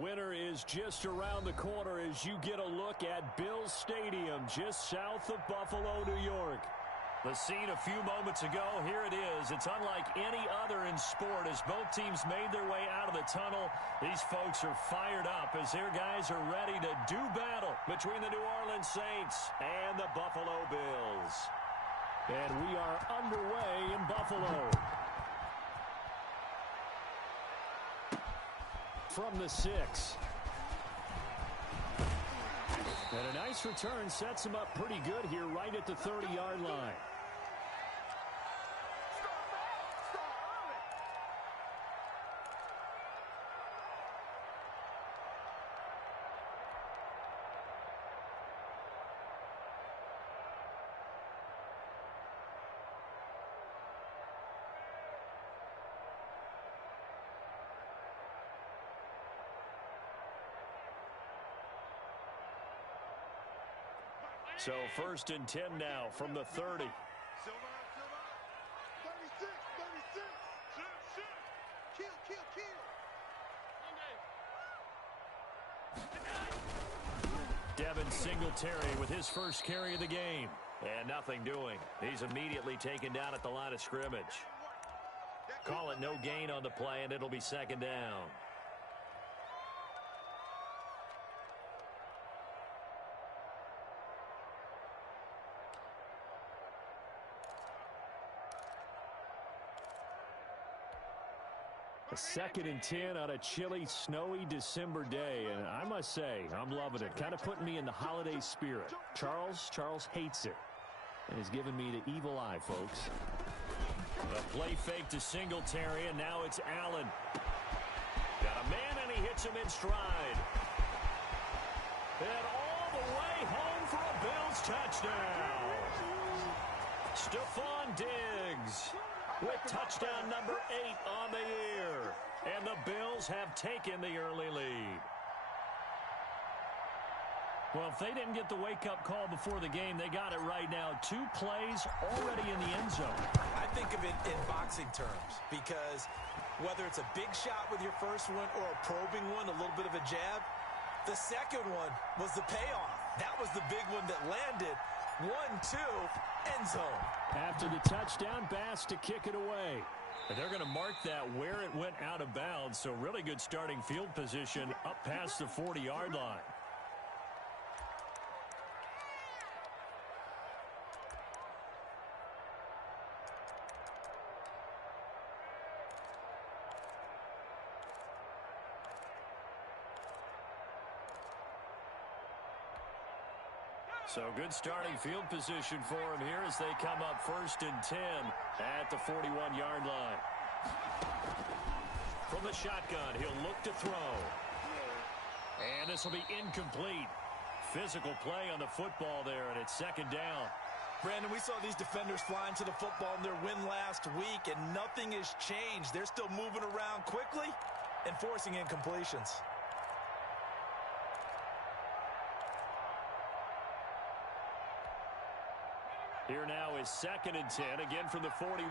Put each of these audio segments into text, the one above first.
Winter is just around the corner as you get a look at Bills Stadium just south of Buffalo, New York. The scene a few moments ago, here it is. It's unlike any other in sport as both teams made their way out of the tunnel. These folks are fired up as their guys are ready to do battle between the New Orleans Saints and the Buffalo Bills. And we are underway in Buffalo. From the 6. And a nice return sets him up pretty good here right at the 30-yard line. So 1st and 10 now from the 30. 36, 36. Kill. Devin Singletary with his first carry of the game. And nothing doing. He's immediately taken down at the line of scrimmage. Call it no gain on the play, and it'll be 2nd down. A 2nd and 10 on a chilly, snowy December day. And I must say, I'm loving it. Kind of putting me in the holiday spirit. Charles hates it. And he's giving me the evil eye, folks. A play fake to Singletary, and now it's Allen. Got a man, and he hits him in stride. And all the way home for a Bills touchdown. Stephon Diggs with touchdown number 8 on the year. And the Bills have taken the early lead. Well, if they didn't get the wake-up call before the game, they got it right now. 2 plays already in the end zone. I think of it in boxing terms because whether it's a big shot with your first one or a probing one, a little bit of a jab, the second one was the payoff. That was the big one that landed. 1-2, end zone. After the touchdown, Bass to kick it away. And they're going to mark that where it went out of bounds, so really good starting field position up past the 40-yard line. So good starting field position for him here as they come up 1st and 10 at the 41-yard line. From the shotgun, he'll look to throw. And this will be incomplete. Physical play on the football there, and it's 2nd down. Brandon, we saw these defenders flying to the football in their win last week, and nothing has changed. They're still moving around quickly and forcing incompletions. Here now is 2nd and 10, again from the 41.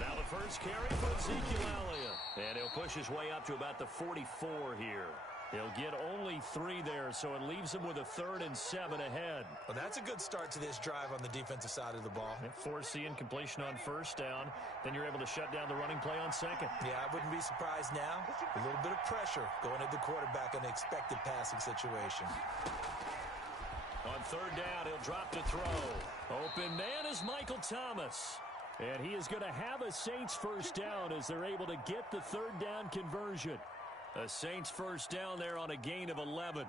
Now the first carry for Ezekiel Elliott. And he'll push his way up to about the 44 here. He'll get only 3 there, so it leaves him with a 3rd and 7 ahead. Well, that's a good start to this drive on the defensive side of the ball. Force the incompletion on 1st down. Then you're able to shut down the running play on 2nd. Yeah, I wouldn't be surprised now. A little bit of pressure going at the quarterback in an expected passing situation. On 3rd down, he'll drop to throw. Open man is Michael Thomas. And he is going to have a Saints 1st down as they're able to get the 3rd down conversion. A Saints 1st down there on a gain of 11.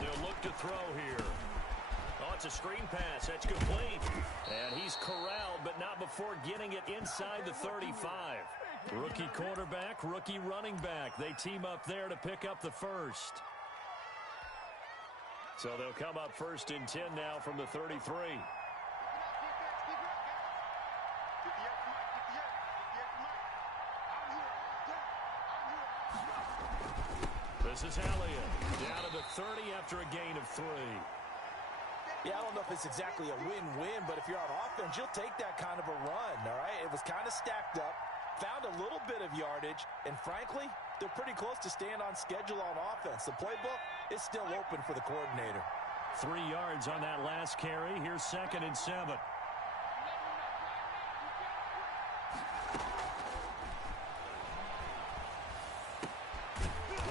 They'll look to throw here. Oh, it's a screen pass. That's complete. And he's corralled, but not before getting it inside the 35. Rookie quarterback, rookie running back. They team up there to pick up the 1st. So they'll come up 1st and 10 now from the 33. This is Elliott. Down to the 30 after a gain of 3. Yeah, I don't know if it's exactly a win-win, but if you're on offense, you'll take that kind of a run, all right? It was kind of stacked up, found a little bit of yardage, and frankly, they're pretty close to staying on schedule on offense. The playbook is still open for the coordinator. 3 yards on that last carry. Here's 2nd and 7.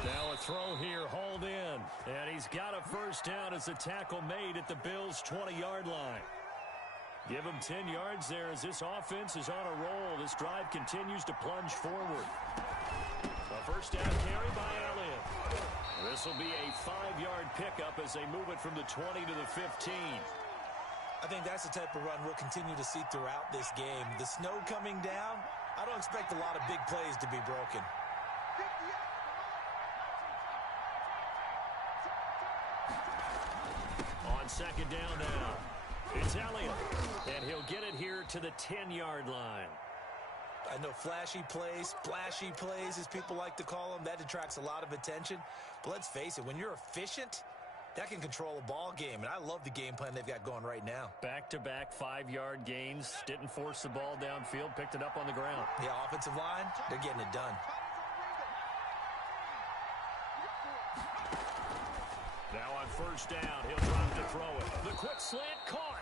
Now a throw here, hauled in. And he's got a first down as the tackle made at the Bills' 20-yard line. Give him 10 yards there as this offense is on a roll. This drive continues to plunge forward. A first down carry by Elliott. This will be a 5-yard pickup as they move it from the 20 to the 15. I think that's the type of run we'll continue to see throughout this game. The snow coming down, I don't expect a lot of big plays to be broken. On 2nd down now, it's Elliott, and he'll get it here to the 10-yard line. I know flashy plays, splashy plays, as people like to call them, that attracts a lot of attention. But let's face it, when you're efficient, that can control a ball game, and I love the game plan they've got going right now. Back-to-back 5-yard gains, didn't force the ball downfield, picked it up on the ground. Yeah, offensive line, they're getting it done. Now on first down, he'll drop to throw it. The quick slant caught.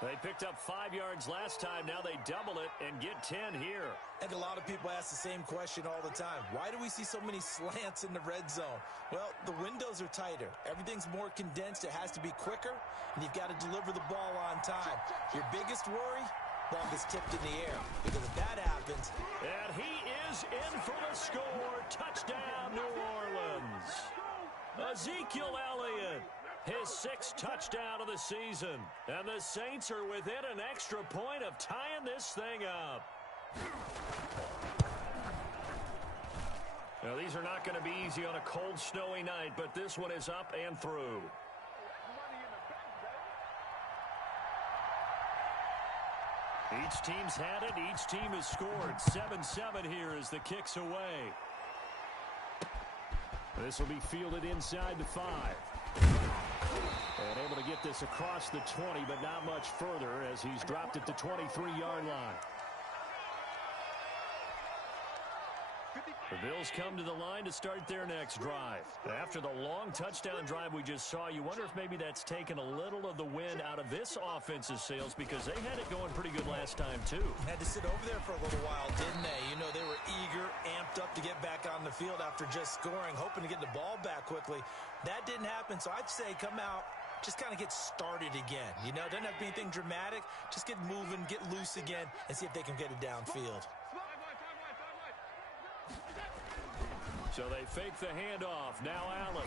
They picked up 5 yards last time. Now they double it and get 10 here. I think a lot of people ask the same question all the time. Why do we see so many slants in the red zone? Well, the windows are tighter. Everything's more condensed. It has to be quicker, and you've got to deliver the ball on time. Your biggest worry? Ball gets tipped in the air. Because if that happens... And he is in for the score. Touchdown, New Orleans. Ezekiel Elliott. His 6th touchdown of the season. And the Saints are within an extra point of tying this thing up. Now, these are not going to be easy on a cold, snowy night, but this one is up and through. Each team's had it. Each team has scored. 7-7 here as the kick's away. This will be fielded inside the 5. And able to get this across the 20, but not much further as he's dropped it to 23-yard line. The Bills come to the line to start their next drive. After the long touchdown drive we just saw, you wonder if maybe that's taken a little of the wind out of this offense's sails because they had it going pretty good last time, too. Had to sit over there for a little while, didn't they? You know, they were eager, amped up to get back on the field after just scoring, hoping to get the ball back quickly. That didn't happen, so I'd say come out, just kind of get started again. You know, doesn't have to be anything dramatic. Just get moving, get loose again, and see if they can get it downfield. So they fake the handoff. Now Allen.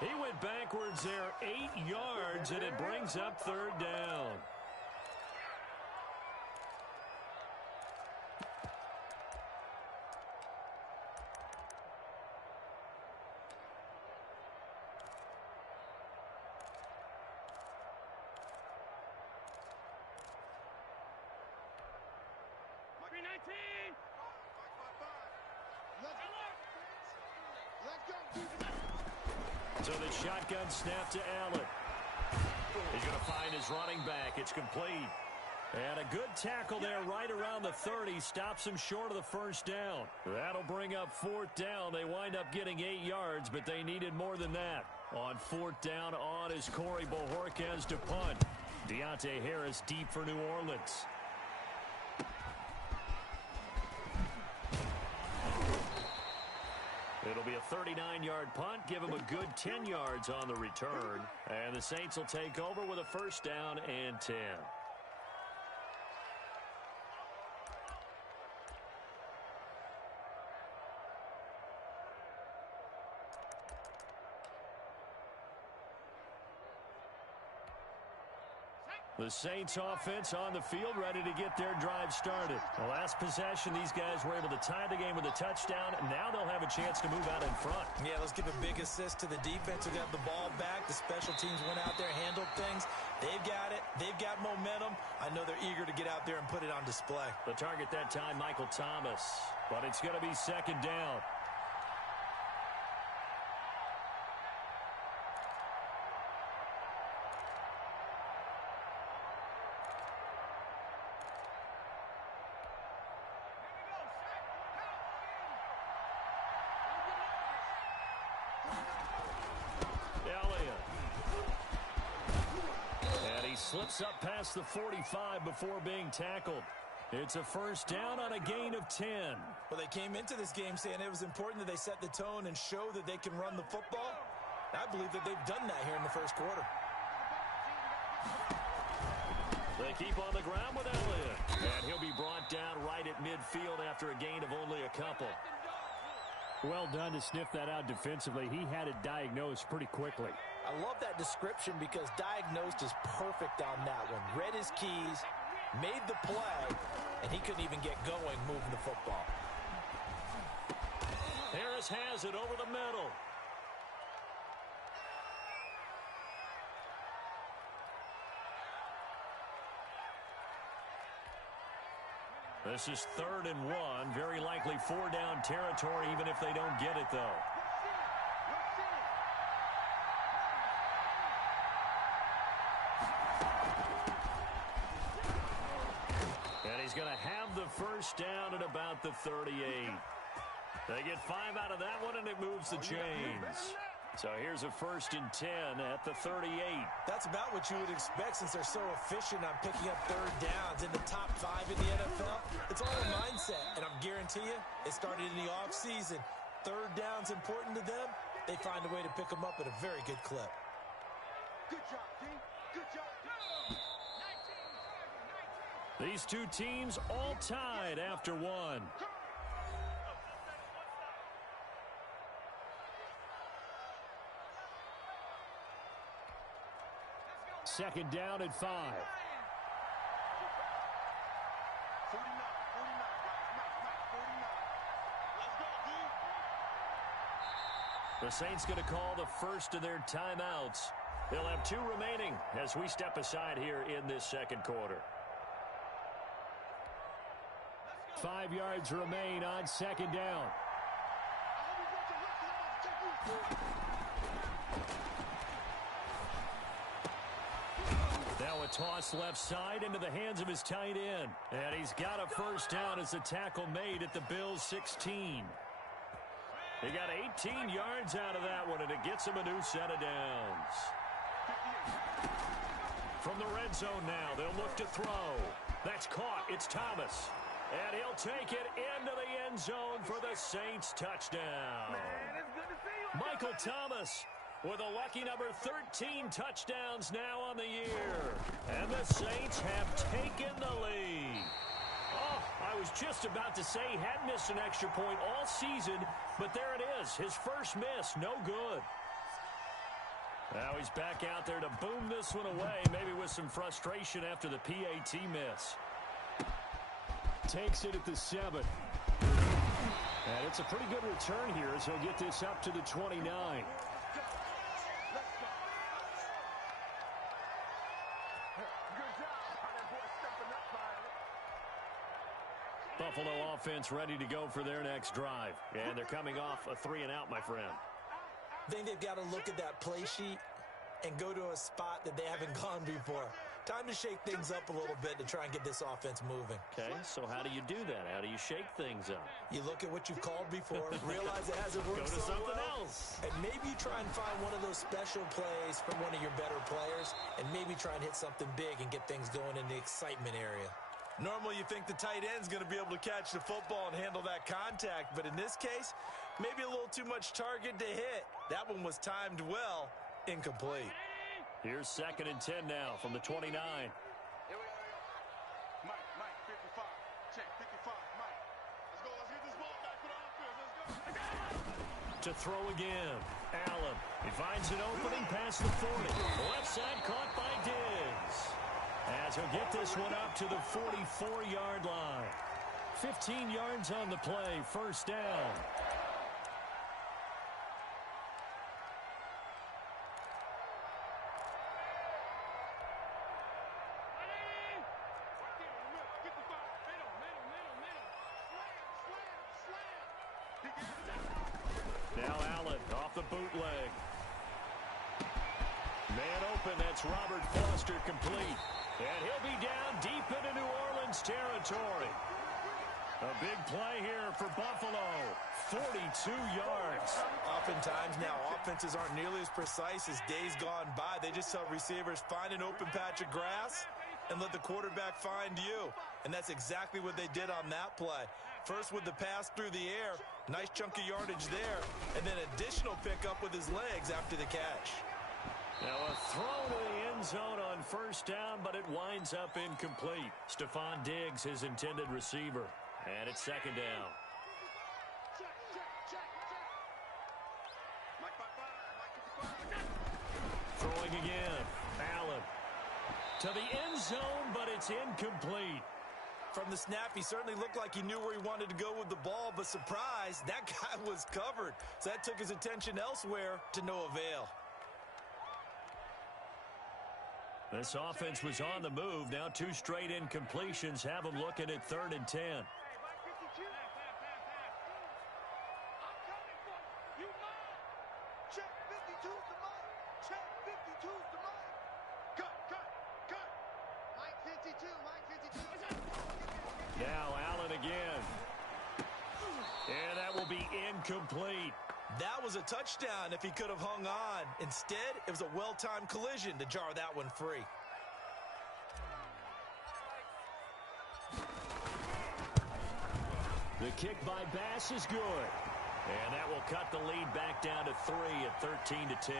He went backwards there 8 yards, and it brings up 3rd down. So the shotgun snap to Allen. He's going to find his running back. It's complete. And a good tackle there right around the 30. Stops him short of the first down. That'll bring up 4th down. They wind up getting 8 yards, but they needed more than that. On 4th down on is Corey Bojorquez to punt. Deontay Harris deep for New Orleans. It'll be a 39-yard punt. Give him a good 10 yards on the return. And the Saints will take over with a first down and 10. The Saints offense on the field, ready to get their drive started. The last possession, these guys were able to tie the game with a touchdown. Now they'll have a chance to move out in front. Yeah, let's give a big assist to the defense who got the ball back. The special teams went out there, handled things. They've got it. They've got momentum. I know they're eager to get out there and put it on display. The target that time, Michael Thomas. But it's going to be 2nd down. Slips up past the 45 before being tackled. It's a first down on a gain of 10. Well, they came into this game saying it was important that they set the tone and show that they can run the football. I believe that they've done that here in the first quarter. They keep on the ground with Elliott. And he'll be brought down right at midfield after a gain of only a couple. Well done to sniff that out defensively. He had it diagnosed pretty quickly. I love that description because diagnosed is perfect on that one. Read his keys, made the play, and he couldn't even get going moving the football. Harris has it over the middle. This is 3rd and 1. Very likely 4-down territory, even if they don't get it, though. And he's going to have the first down at about the 38. They get 5 out of that one, and it moves the chains. So here's a 1st and 10 at the 38. That's about what you would expect since they're so efficient on picking up 3rd downs in the top 5 in the NFL. It's all a mindset, and I guarantee you, it started in the offseason. 3rd down's important to them. They find a way to pick them up at a very good clip. Good job, team. Good job. These two teams all tied after one. Second down at 5. 49. The Saints going to call the first of their timeouts. They'll have 2 remaining as we step aside here in this second quarter. 5 yards remain on second down. Now a toss left side into the hands of his tight end. And he's got a first down as the tackle made at the Bills' 16. He got 18 yards out of that one, and it gets him a new set of downs. From the red zone now, they'll look to throw. That's caught. It's Thomas. And he'll take it into the end zone for the Saints touchdown. Michael Thomas with a lucky number 13 touchdowns now on the year. And the Saints have taken the lead. Oh, I was just about to say he hadn't missed an extra point all season, but there it is. His first miss, no good. Now he's back out there to boom this one away, maybe with some frustration after the PAT miss. Takes it at the 7. And it's a pretty good return here as he'll get this up to the 29. Buffalo offense ready to go for their next drive. And they're coming off a 3-and-out, my friend. I think they've got to look at that play sheet and go to a spot that they haven't gone before. Time to shake things up a little bit to try and get this offense moving. Okay, so how do you do that? How do you shake things up? You look at what you've called before, realize it hasn't worked Go to so something well, else. and maybe you try and find one of those special plays from one of your better players, and maybe try and hit something big and get things going in the excitement area. Normally you think the tight end's going to be able to catch the football and handle that contact, but in this case, maybe a little too much target to hit. That one was timed well, incomplete. Here's 2nd and 10 now from the 29. Here we go. Mike, 55. Check, 55. Mike. Let's go. Let's get this ball back for the offense. Let's go. To throw again. Allen. He finds an opening past the 40. Left side caught by Diggs. As he'll get this one up to the 44-yard line. 15 yards on the play. First down. Now Allen off the bootleg. Man open, that's Robert Foster complete. And he'll be down deep into New Orleans territory. A big play here for Buffalo. 42 yards. Oftentimes now, offenses aren't nearly as precise as days gone by. They just tell receivers, find an open patch of grass and let the quarterback find you. And that's exactly what they did on that play. First with the pass through the air, nice chunk of yardage there, and then additional pickup with his legs after the catch. Now a throw to the end zone on first down, but it winds up incomplete. Stephon Diggs, his intended receiver. And it's second down. Throwing again. Allen. To the end zone, but it's incomplete. From the snap, he certainly looked like he knew where he wanted to go with the ball, but surprise, that guy was covered. So that took his attention elsewhere to no avail. This offense was on the move. Now 2 straight incompletions have them looking at 3rd and 10. Check 52's the mic. Check 52's the mic. Cut. Mike 52, Mike 52. Now Allen again. And that will be incomplete. That was a touchdown if he could have hung on. Instead, it was a well-timed collision to jar that one free. The kick by Bass is good. And that will cut the lead back down to 3 at 13-10.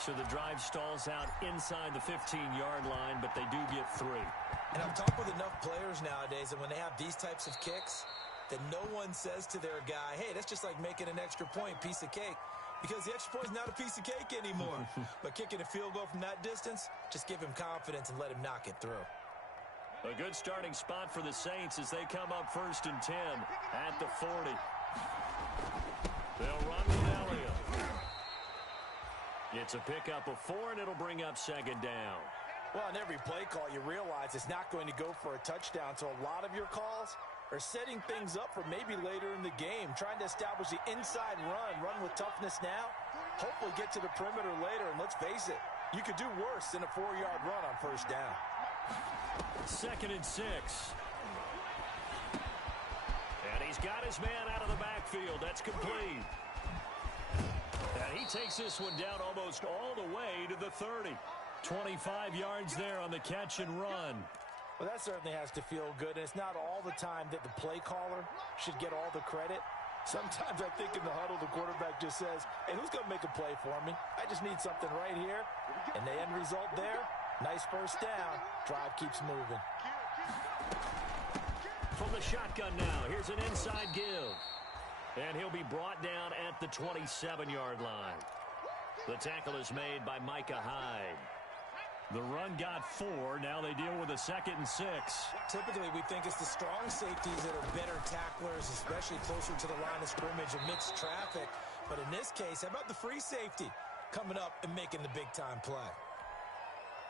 So the drive stalls out inside the 15-yard line, but they do get 3. And I've talked with enough players nowadays that when they have these types of kicks, that no one says to their guy, hey, that's just like making an extra point, piece of cake. Because the extra point is not a piece of cake anymore. But kicking a field goal from that distance, just give him confidence and let him knock it through. A good starting spot for the Saints as they come up 1st and 10 at the 40. They'll run with Elliott. It's a pickup of 4, and it'll bring up 2nd down. Well, on every play call, you realize it's not going to go for a touchdown. So a lot of your calls are setting things up for maybe later in the game, trying to establish the inside run with toughness now, hopefully get to the perimeter later. And let's face it, you could do worse than a 4-yard run on 1st down. 2nd and 6. And he's got his man out of the backfield. That's complete. And he takes this one down almost all the way to the 30. 25 yards there on the catch and run. Well, that certainly has to feel good, and it's not all the time that the play caller should get all the credit. Sometimes I think in the huddle, the quarterback just says, hey, who's going to make a play for me? I just need something right here. And the end result there, nice 1st down. Drive keeps moving. From the shotgun now, here's an inside give. And he'll be brought down at the 27-yard line. The tackle is made by Micah Hyde. The run got 4. Now they deal with a 2nd and 6. Typically, we think it's the strong safeties that are better tacklers, especially closer to the line of scrimmage amidst traffic. But in this case, how about the free safety coming up and making the big-time play?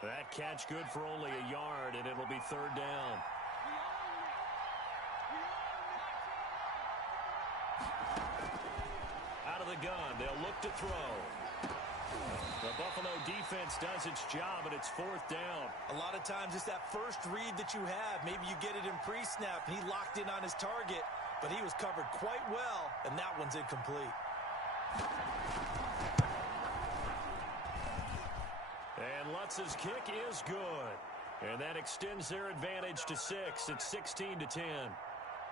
That catch good for only a yard, and it'll be 3rd down. Out of the gun, they'll look to throw. The Buffalo defense does its job, and it's 4th down. A lot of times it's that first read that you have. Maybe you get it in pre-snap, and he locked in on his target, but he was covered quite well, and that one's incomplete. And Lutz's kick is good. And that extends their advantage to 6. It's 16-10.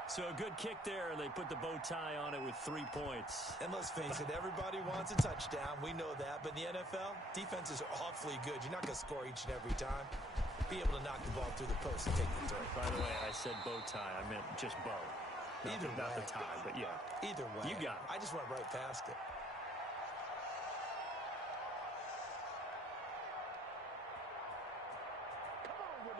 So a good kick there, and they put the bow tie on it with 3 points. And let's face it, everybody wants a touchdown. We know that. But in the NFL, defenses are awfully good. You're not going to score each and every time. Be able to knock the ball through the post and take the throw. By the way, I said bow tie. I meant just bow. Not the tie, but yeah. Either way. You got it. I just went right past it.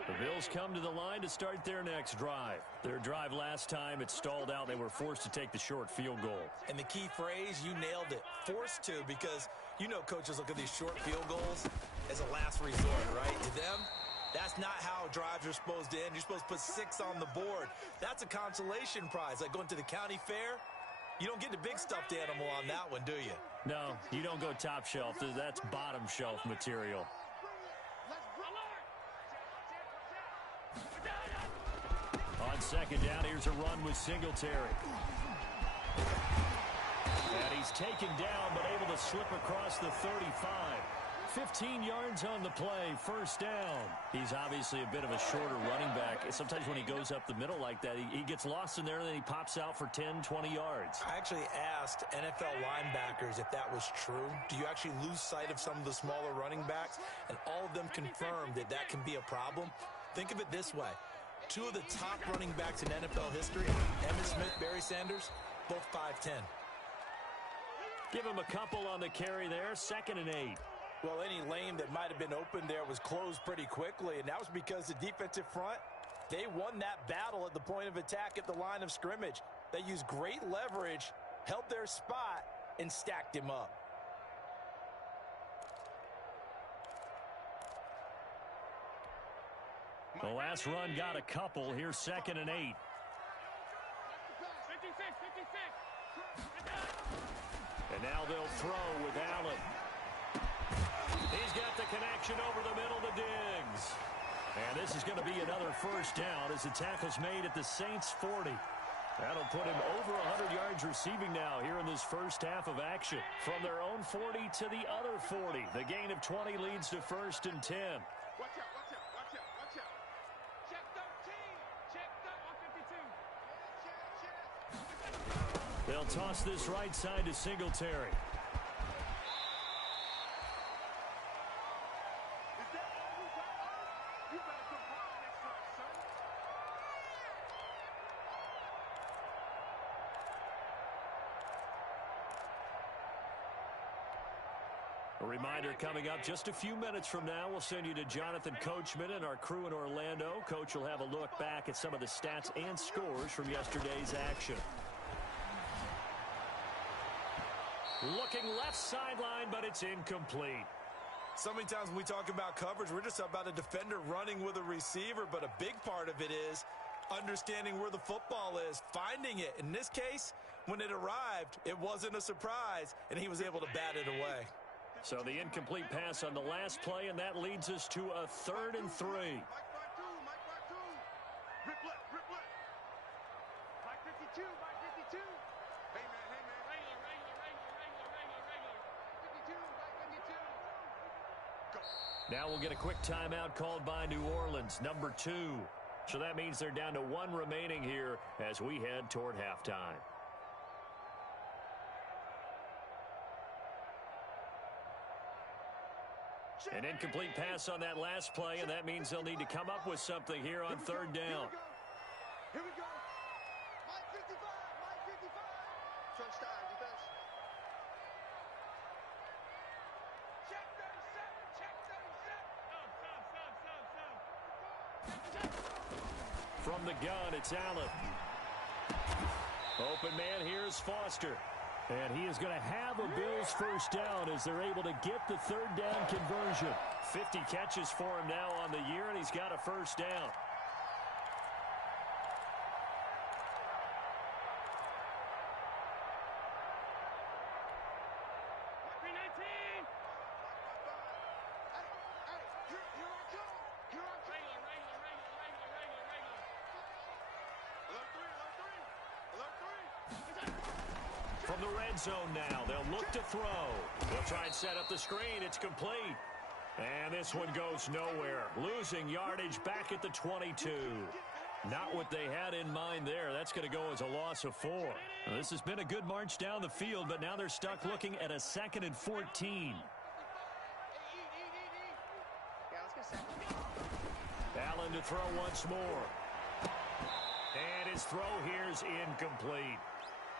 The Bills come to the line to start their next drive. Their drive last time, it stalled out. They were forced to take the short field goal. And the key phrase, you nailed it. Forced to, because you know coaches look at these short field goals as a last resort, right? To them, that's not how drives are supposed to end. You're supposed to put 6 on the board. That's a consolation prize. Like going to the county fair, you don't get the big stuffed animal on that one, do you? No, you don't go top shelf. That's bottom shelf material. On second down, here's a run with Singletary. And he's taken down, but able to slip across the 35. 15 yards on the play, first down. He's obviously a bit of a shorter running back. Sometimes when he goes up the middle like that, he gets lost in there, and then he pops out for 10, 20 yards. I actually asked NFL linebackers if that was true. Do you actually lose sight of some of the smaller running backs? And all of them confirmed that that can be a problem. Think of it this way. Two of the top running backs in NFL history, Emmitt Smith, Barry Sanders, both 5'10". Give him a couple on the carry there, 2nd and 8. Well, any lane that might have been open there was closed pretty quickly, and that was because the defensive front, they won that battle at the point of attack at the line of scrimmage. They used great leverage, held their spot, and stacked him up. The last run got a couple. Here's 2nd and 8. And now they'll throw with Allen. He's got the connection over the middle to Diggs. And this is going to be another first down as the tackle's made at the Saints' 40. That'll put him over 100 yards receiving now here in this first half of action. From their own 40 to the other 40. The gain of 20 leads to 1st and 10. Watch out, watch out, watch out, watch out. Check 13. Check 152. They'll toss this right side to Singletary. A reminder coming up just a few minutes from now, we'll send you to Jonathan Coachman and our crew in Orlando. Coach will have a look back at some of the stats and scores from yesterday's action. Looking left sideline, but it's incomplete. So many times when we talk about coverage, we're just about a defender running with a receiver, but a big part of it is understanding where the football is, finding it. In this case, when it arrived, it wasn't a surprise, and he was able to bat it away. So the incomplete pass on the last play, and that leads us to a 3rd and 3. Mike Bartu, Mike Bartu. Rip left, rip left. Mike 52, Mike 52. Hey, man, hey, man. Regular. 52, Mike 52. Go. Now we'll get a quick timeout called by New Orleans, number 2. So that means they're down to 1 remaining here as we head toward halftime. An incomplete pass on that last play, and that means they'll need to come up with something here on 3rd down. Here we go. Mike 55, Mike 55. Crunch time, defense. Check 37, check 37. From the gun, it's Allen. Open man, here's Foster. And he is going to have a Bills first down as they're able to get the 3rd down conversion. 50 catches for him now on the year, and he's got a first down. From the red zone now, they'll look to throw. They'll try and set up the screen. It's complete. And this one goes nowhere. Losing yardage back at the 22. Not what they had in mind there. That's going to go as a loss of 4. Now, this has been a good march down the field, but now they're stuck looking at a 2nd and 14. Allen to throw once more. And his throw here is incomplete.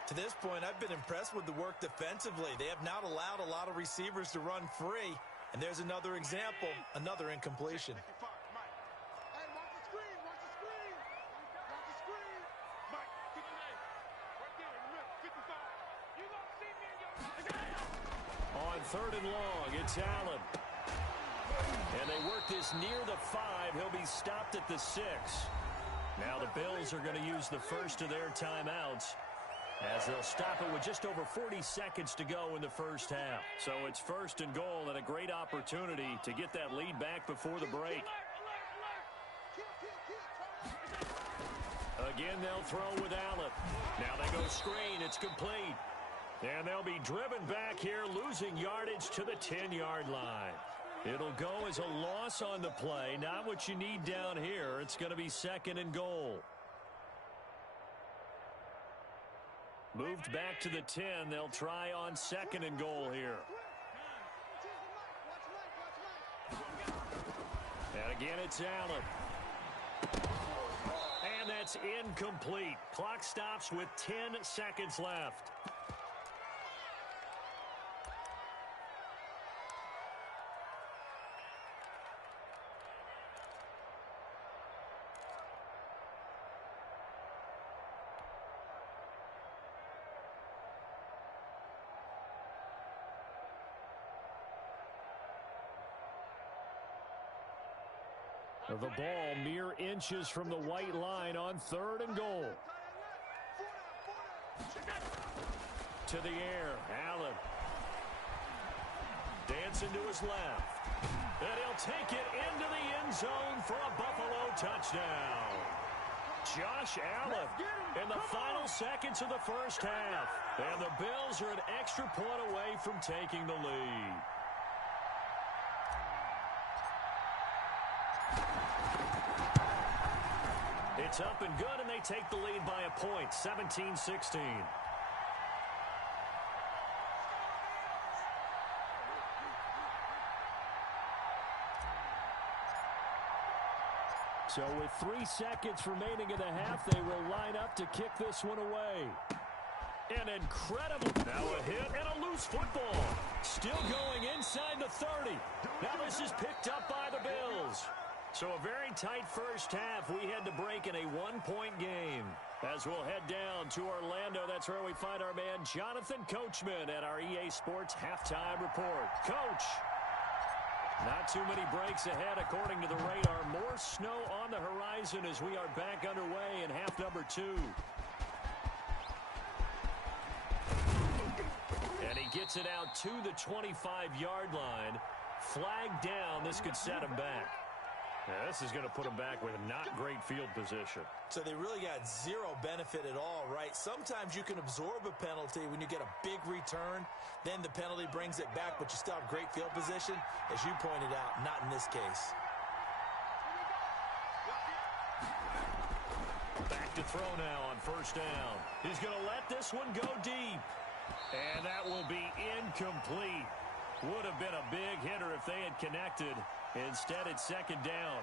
To this point, I've been impressed with the work defensively. They have not allowed a lot of receivers to run free. And there's another example, another incompletion. On 3rd and long, it's Allen. And they work this near the 5. He'll be stopped at the 6. Now the Bills are going to use the first of their timeouts, as they'll stop it with just over 40 seconds to go in the first half. So it's 1st and goal and a great opportunity to get that lead back before the break. Again, they'll throw with Allen. Now they go screen. It's complete. And they'll be driven back here, losing yardage to the 10-yard line. It'll go as a loss on the play. Not what you need down here. It's going to be 2nd and goal. Moved back to the 10. They'll try on 2nd and goal here. And again, it's Allen. And that's incomplete. Clock stops with 10 seconds left. The ball mere inches from the white line on 3rd and goal. To the air, Allen. Dancing to his left. And he'll take it into the end zone for a Buffalo touchdown. Josh Allen in the final seconds of the first half. And the Bills are an extra point away from taking the lead. It's up and good, and they take the lead by a point, 17-16. So with 3 seconds remaining in the half, they will line up to kick this one away. An incredible, now a hit and a loose football. Still going inside the 30. Now this is picked up by the Bills. So a very tight first half. We had to break in a 1-point game. As we'll head down to Orlando, that's where we find our man Jonathan Coachman at our EA Sports Halftime Report. Coach, not too many breaks ahead according to the radar. More snow on the horizon as we are back underway in half number 2. And he gets it out to the 25-yard line. Flag down. This could set him back. Yeah, this is going to put them back with not great field position. So they really got zero benefit at all, right? Sometimes you can absorb a penalty when you get a big return. Then the penalty brings it back, but you still have great field position. As you pointed out, not in this case. Back to throw now on 1st down. He's going to let this one go deep. And that will be incomplete. Would have been a big hitter if they had connected. Instead, it's 2nd down.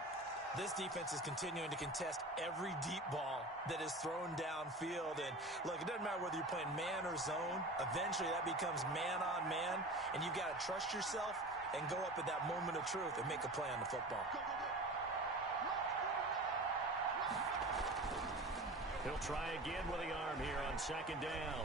This defense is continuing to contest every deep ball that is thrown downfield. And, look, it doesn't matter whether you're playing man or zone. Eventually, that becomes man on man. And you've got to trust yourself and go up at that moment of truth and make a play on the football. He'll try again with the arm here on 2nd down.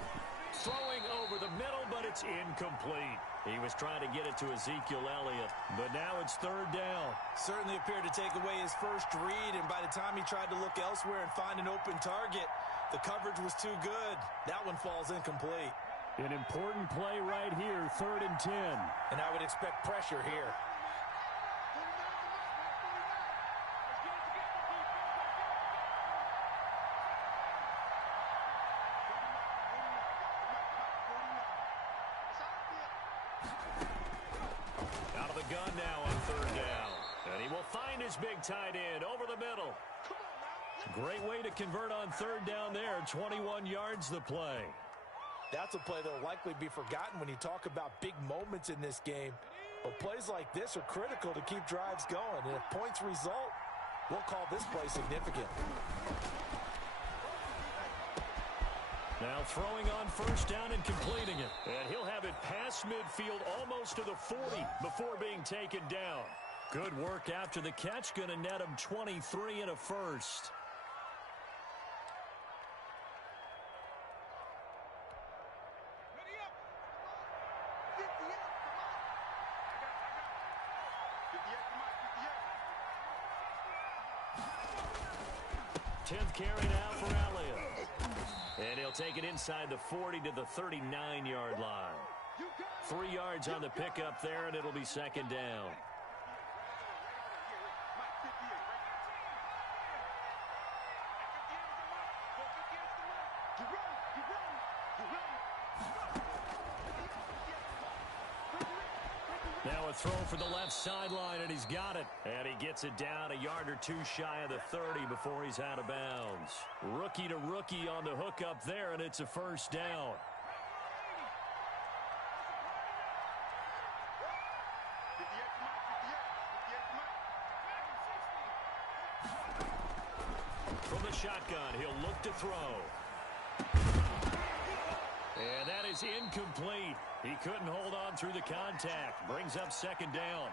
Throwing over the middle, but it's incomplete. He was trying to get it to Ezekiel Elliott, but now it's 3rd down. Certainly appeared to take away his first read, and by the time he tried to look elsewhere and find an open target, the coverage was too good. That one falls incomplete. An important play right here, 3rd and 10. And I would expect pressure here. Out of the gun now on 3rd down. And he will find his big tight end over the middle. Great way to convert on 3rd down there. 21 yards the play. That's a play that will likely be forgotten when you talk about big moments in this game. But plays like this are critical to keep drives going. And if points result, we'll call this play significant. Now throwing on 1st down and completing it. And he'll have it past midfield almost to the 40 before being taken down. Good work after the catch. Going to net him 23 and a first. Ready up. 58. Come on. 10th carry now for Elliott. And he'll take it inside the 40 to the 39-yard line. 3 yards on the pickup there, and it'll be 2nd down. Now a throw for the left sideline, and he's got it. And he gets it down a yard or two shy of the 30 before he's out of bounds. Rookie to rookie on the hook up there, and it's a first down. From the shotgun, he'll look to throw. And that is incomplete. He couldn't hold on through the contact. Brings up second down.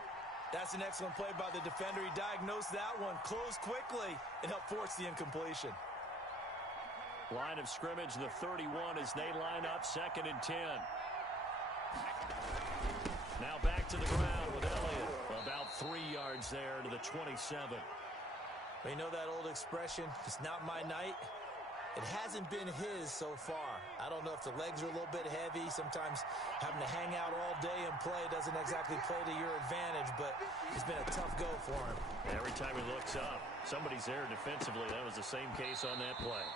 That's an excellent play by the defender. He diagnosed that one, closed quickly, and helped force the incompletion. Line of scrimmage, the 31 as they line up, 2nd and 10. Now back to the ground with Elliott. About 3 yards there to the 27. You know that old expression, it's not my night? It hasn't been his so far. I don't know if the legs are a little bit heavy. Sometimes having to hang out all day and play doesn't exactly play to your advantage, but it's been a tough go for him. Every time he looks up, somebody's there defensively. That was the same case on that play.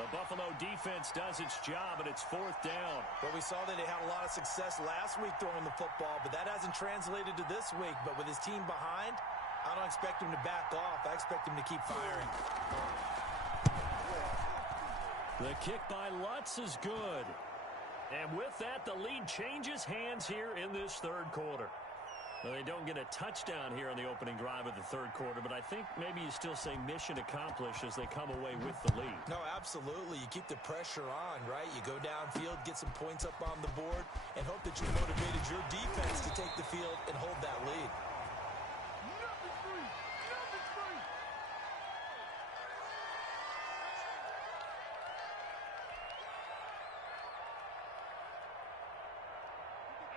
The Buffalo defense does its job, and it's 4th down. Well, we saw that they had a lot of success last week throwing the football, but that hasn't translated to this week. But with his team behind, I don't expect him to back off. I expect him to keep firing. The kick by Lutz is good. And with that, the lead changes hands here in this 3rd quarter. Well, they don't get a touchdown here on the opening drive of the 3rd quarter, but I think maybe you still say mission accomplished as they come away with the lead. No, absolutely. You keep the pressure on, right? You go downfield, get some points up on the board, and hope that you motivated your defense to take the field and hold that lead.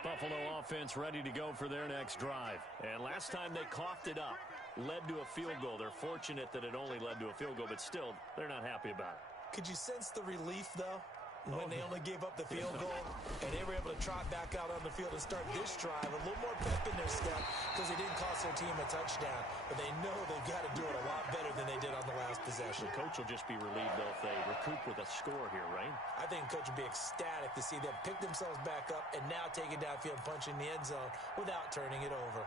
Buffalo offense ready to go for their next drive. And last time they coughed it up, led to a field goal. They're fortunate that it only led to a field goal, but still, they're not happy about it. Could you sense the relief, though, when they only gave up the field goal and they were able to trot back out on the field and start this drive? A little more pep in their step because they didn't cost their team a touchdown, but they know they've got to do it a lot better than they did on the last possession. The coach will just be relieved, though, if they recoup with a score here, right? I think the coach would be ecstatic to see them pick themselves back up and now take it downfield and punch in the end zone without turning it over.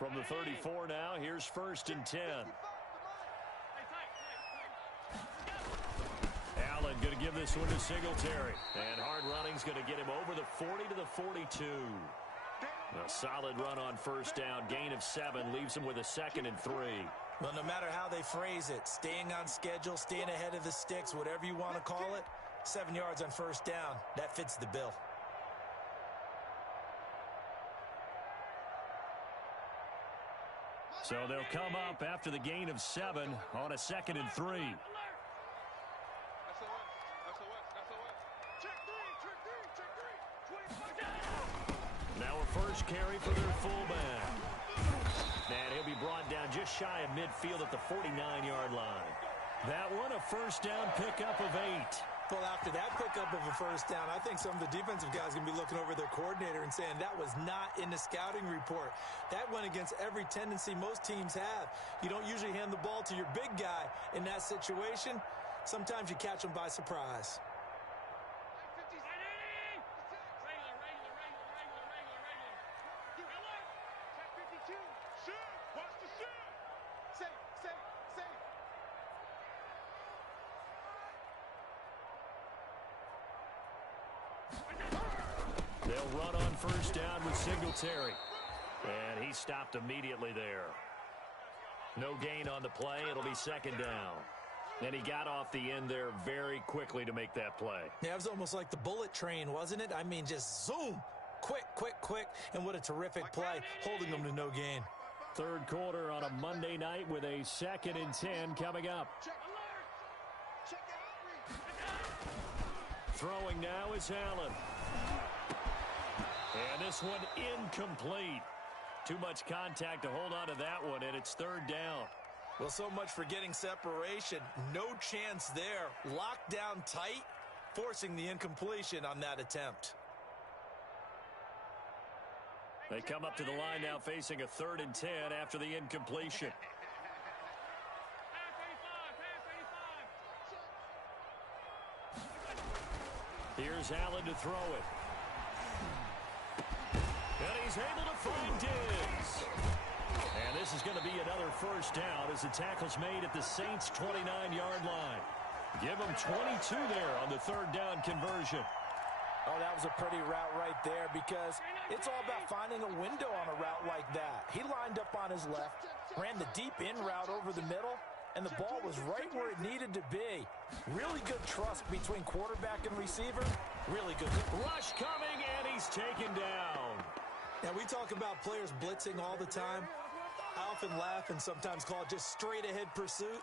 From the 34 now, here's 1st and 10. Allen going to give this one to Singletary. And hard running's going to get him over the 40 to the 42. A solid run on 1st down. Gain of 7 leaves him with a 2nd and 3. Well, no matter how they phrase it, staying on schedule, staying ahead of the sticks, whatever you want to call it, 7 yards on 1st down, that fits the bill. So they'll come up after the gain of 7 on a 2nd and 3. Now a first carry for their fullback. And he'll be brought down just shy of midfield at the 49-yard line. That one, a 1st down pickup of 8. Well, after that pickup of a 1st down, I think some of the defensive guys are going to be looking over their coordinator and saying that was not in the scouting report. That went against every tendency most teams have. You don't usually hand the ball to your big guy in that situation. Sometimes you catch them by surprise. They'll run on 1st down with Singletary. And he stopped immediately there. No gain on the play. It'll be 2nd down. And he got off the end there very quickly to make that play. Yeah, it was almost like the bullet train, wasn't it? I mean, just zoom. Quick, quick, quick. And what a terrific play, holding them to no gain. 3rd quarter on a Monday night with a 2nd and 10 coming up. Throwing now is Allen. And this one incomplete. Too much contact to hold on to that one, and it's 3rd down. Well, so much for getting separation. No chance there. Locked down tight, forcing the incompletion on that attempt. They come up to the line now facing a 3rd and 10 after the incompletion. Here's Allen to throw it. And he's able to find Diggs. And this is going to be another first down as the tackle's made at the Saints' 29-yard line. Give them 22 there on the third down conversion. Oh, that was a pretty route right there because it's all about finding a window on a route like that. He lined up on his left, ran the deep in route over the middle, and the ball was right where it needed to be. Really good trust between quarterback and receiver. Really good. Rush coming, and he's taken down. Now, we talk about players blitzing all the time. I often laugh and sometimes call it just straight-ahead pursuit.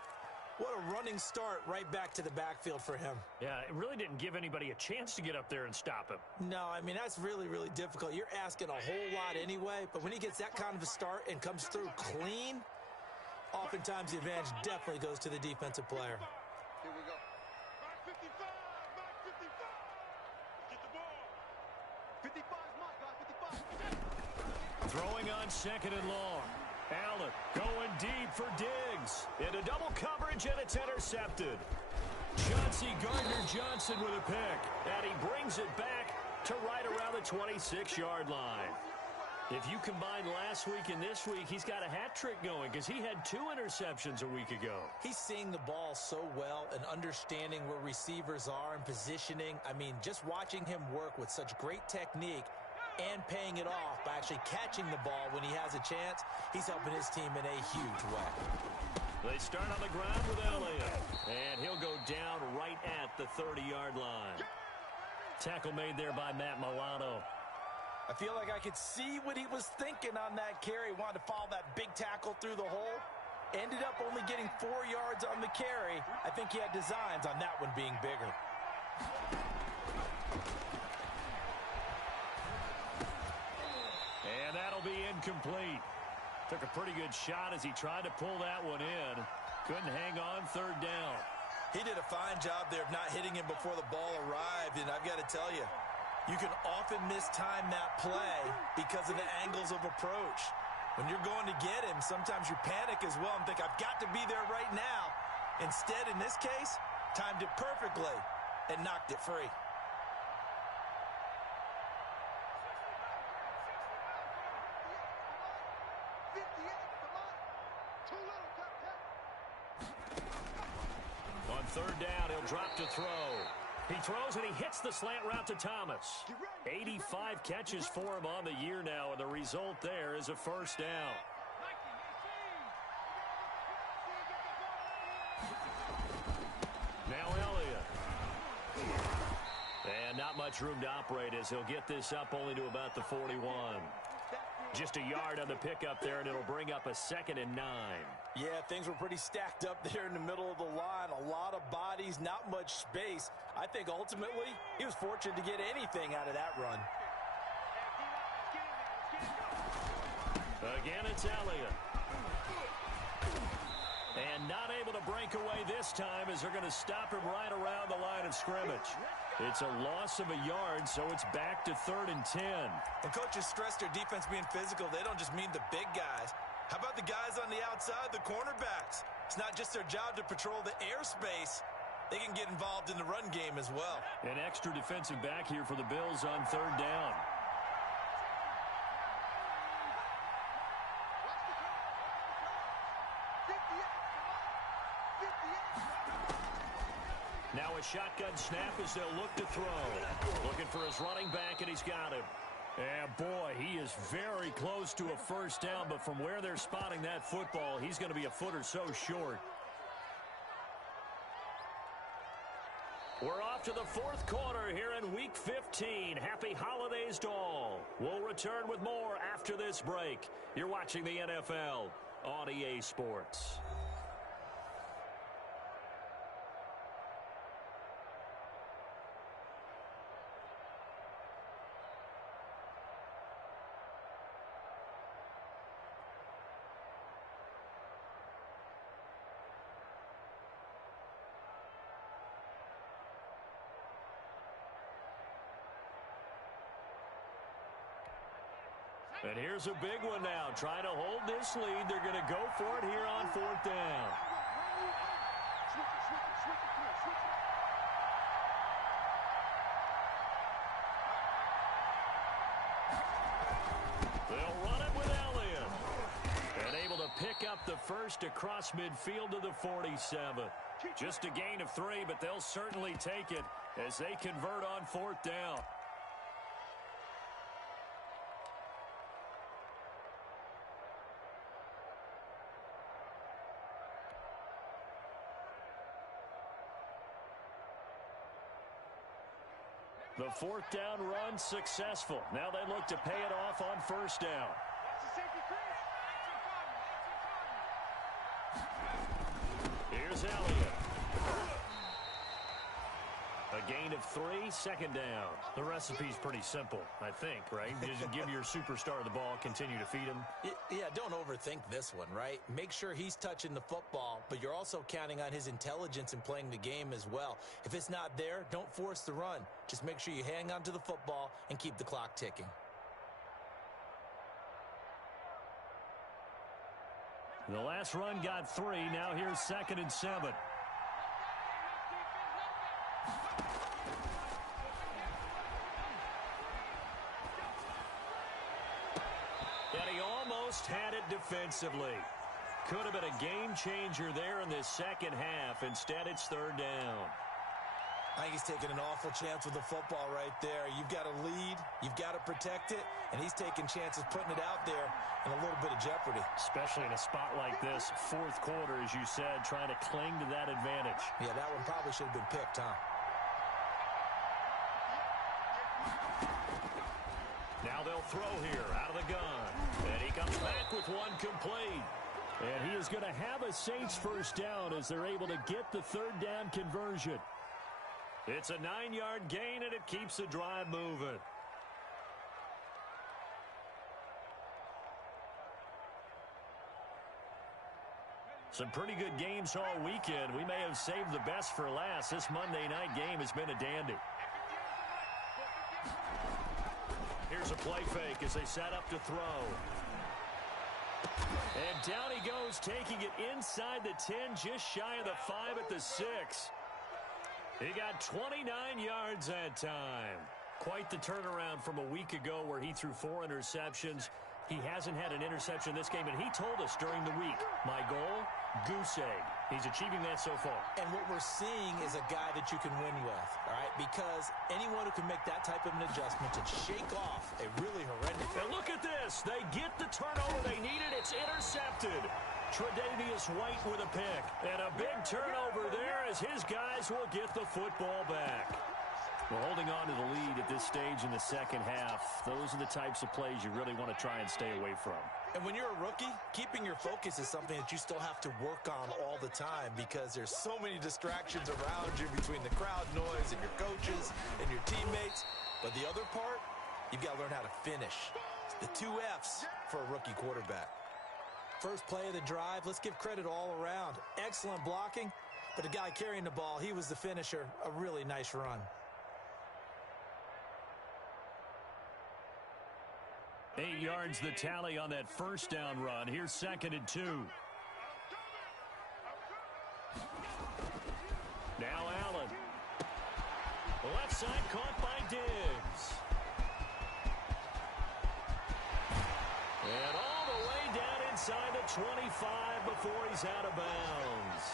What a running start right back to the backfield for him. Yeah, it really didn't give anybody a chance to get up there and stop him. No, I mean, that's really, really difficult. You're asking a whole lot anyway, but when he gets that kind of a start and comes through clean, oftentimes the advantage definitely goes to the defensive player. Here we go. Mark 55, Mark 55. Get the ball. 55 is mine, guys, 55. Throwing on second and long. Allen going deep for Diggs. Into double coverage, and it's intercepted. Chauncey Gardner-Johnson with a pick. And he brings it back to right around the 26-yard line. If you combine last week and this week, he's got a hat trick going because he had 2 interceptions a week ago. He's seeing the ball so well and understanding where receivers are and positioning. I mean, just watching him work with such great technique and paying it off by actually catching the ball when he has a chance, he's helping his team in a huge way. They start on the ground with Elliott, and he'll go down right at the 30-yard line. Tackle made there by Matt Milano. I feel like I could see what he was thinking on that carry. Wanted to follow that big tackle through the hole. Ended up only getting 4 yards on the carry. I think he had designs on that one being bigger. And that'll be incomplete. Took a pretty good shot as he tried to pull that one in. Couldn't hang on third down. He did a fine job there of not hitting him before the ball arrived, and I've got to tell you, you can often mistime that play because of the angles of approach. When you're going to get him, sometimes you panic as well and think, I've got to be there right now. Instead, in this case, timed it perfectly and knocked it free. On third down, he'll drop to throw. He throws and he hits the slant route to Thomas. 85 catches for him on the year now, and the result there is a first down. Now Elliott. And not much room to operate as he'll get this up only to about the 41. Just a yard on the pickup there, and it'll bring up a 2nd and 9. Yeah, things were pretty stacked up there in the middle of the line. A lot of bodies, not much space. I think ultimately he was fortunate to get anything out of that run. Again, it's Elliott. And not able to break away this time as they're going to stop him right around the line of scrimmage. It's a loss of a yard, so it's back to 3rd and 10. And coaches stress their defense being physical. They don't just mean the big guys. How about the guys on the outside, the cornerbacks? It's not just their job to patrol the airspace. They can get involved in the run game as well. An extra defensive back here for the Bills on third down. Now a shotgun snap as they'll look to throw. Looking for his running back, and he's got him. And boy, he is very close to a first down, but from where they're spotting that football, he's going to be a foot or so short. We're off to the 4th quarter here in Week 15. Happy holidays to all. We'll return with more after this break. You're watching the NFL on EA Sports. And here's a big one now. Trying to hold this lead. They're going to go for it here on 4th down. They'll run it with Elliott. And able to pick up the first across midfield to the 47. Just a gain of 3, but they'll certainly take it as they convert on 4th down. The 4th down run successful. Now they look to pay it off on 1st down. Here's Elliott. A gain of 3, 2nd down. The recipe's pretty simple, I think, right? You just give your superstar the ball, continue to feed him. Yeah, don't overthink this one, right? Make sure he's touching the football, but you're also counting on his intelligence in playing the game as well. If it's not there, don't force the run. Just make sure you hang on to the football and keep the clock ticking. The last run got 3. Now here's 2nd and 7. And he almost had it defensively. Could have been a game changer there in this second half. Instead, it's 3rd down. I think he's taking an awful chance with the football right there. You've got to lead, you've got to protect it, and he's taking chances putting it out there in a little bit of jeopardy. Especially in a spot like this, 4th quarter, as you said, trying to cling to that advantage. Yeah, that one probably should have been picked, huh? Now they'll throw here out of the gun. And he comes back with one complete. And he is going to have a Saints 1st down as they're able to get the 3rd down conversion. It's a 9-yard gain, and it keeps the drive moving. Some pretty good games all weekend. We may have saved the best for last. This Monday night game has been a dandy. Here's a play fake as they set up to throw. And down he goes, taking it inside the 10, just shy of the 5 at the 6. He got 29 yards that time. Quite the turnaround from a week ago where he threw 4 interceptions. He hasn't had an interception this game, and he told us during the week, my goal, goose egg. He's achieving that so far. And what we're seeing is a guy that you can win with, all right? Because anyone who can make that type of an adjustment to shake off a really horrendous... And look at this. They get the turnover they needed. It's intercepted. Tre'Davious White with a pick. And a big turnover there as his guys will get the football back. Well, holding on to the lead at this stage in the second half, those are the types of plays you really want to try and stay away from. And when you're a rookie, keeping your focus is something that you still have to work on all the time because there's so many distractions around you between the crowd noise and your coaches and your teammates. But the other part, you've got to learn how to finish. The 2 F's for a rookie quarterback. First play of the drive, let's give credit all around. Excellent blocking, but the guy carrying the ball, he was the finisher. A really nice run. 8 yards the tally on that 1st down run. Here's 2nd and 2. Now Allen. The left side caught by Diggs. And all the way down inside the 25 before he's out of bounds.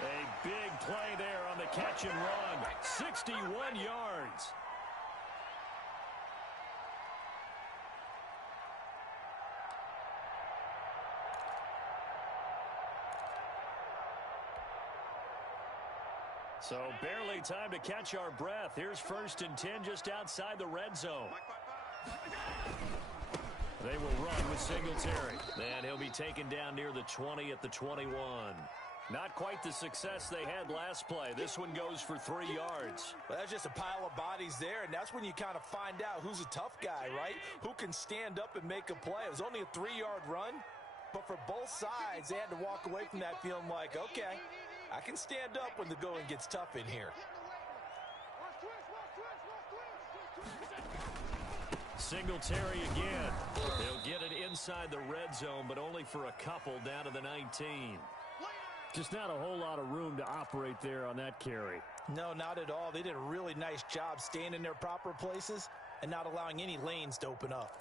A big play there on the catch and run. 61 yards. So barely time to catch our breath. Here's 1st and 10 just outside the red zone. They will run with Singletary. And he'll be taken down near the 20 at the 21. Not quite the success they had last play. This one goes for 3 yards. Well, that's just a pile of bodies there, and that's when you kind of find out who's a tough guy, right? Who can stand up and make a play. It was only a 3-yard run, but for both sides, they had to walk away from that feeling like, okay, I can stand up when the going gets tough in here. Singletary again. He'll get it inside the red zone, but only for a couple down to the 19. Just not a whole lot of room to operate there on that carry. No, not at all. They did a really nice job staying in their proper places and not allowing any lanes to open up.